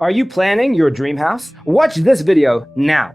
Are you planning your dream house? Watch this video now.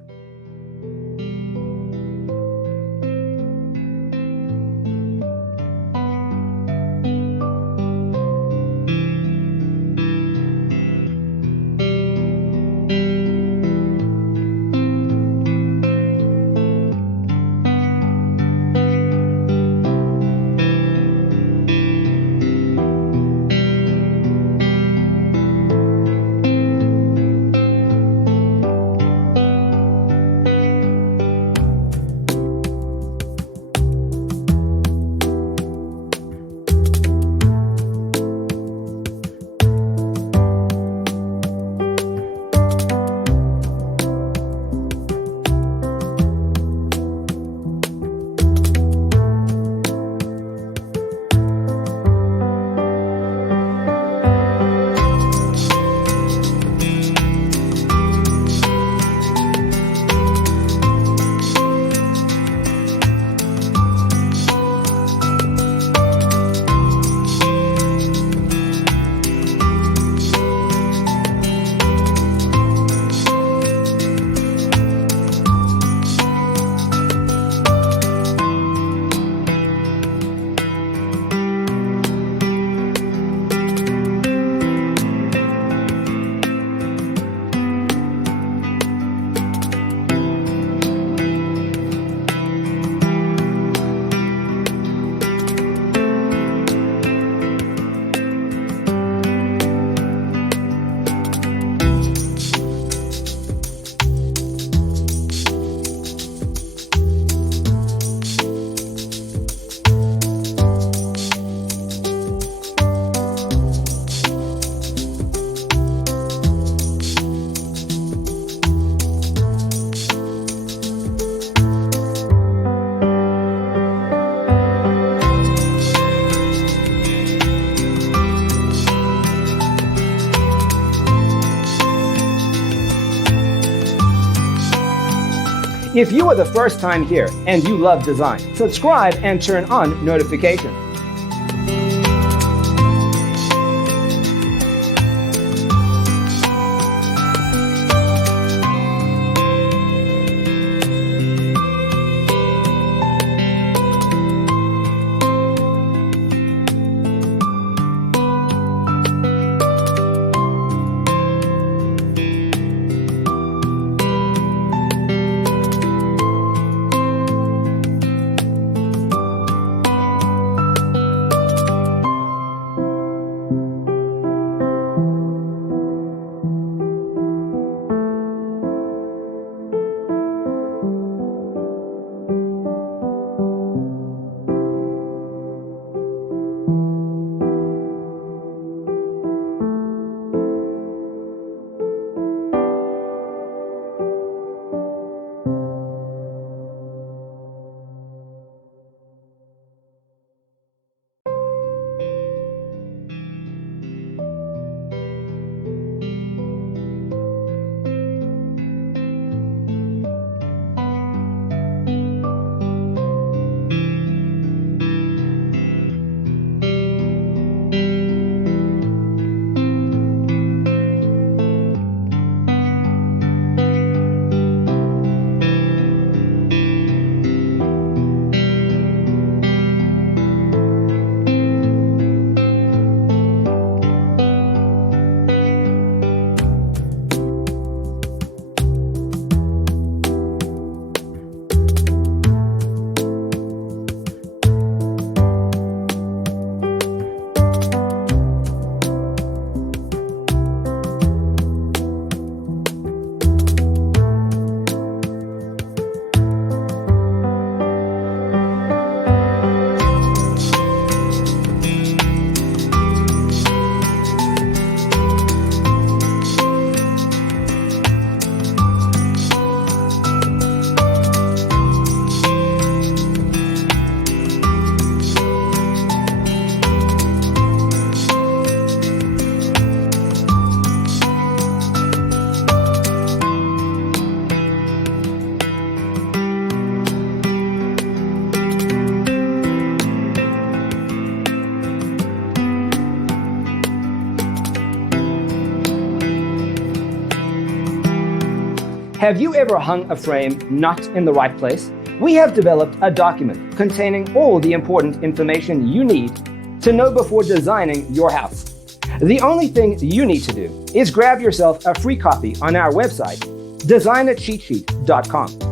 If you are the first time here and you love design, subscribe and turn on notifications. Have you ever hung a frame not in the right place? We have developed a document containing all the important information you need to know before designing your house. The only thing you need to do is grab yourself a free copy on our website, designercheatsheet.com.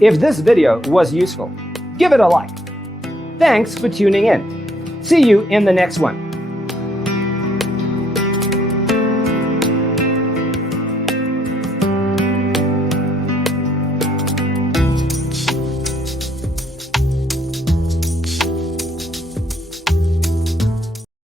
If this video was useful, give it a like. Thanks for tuning in. See you in the next one.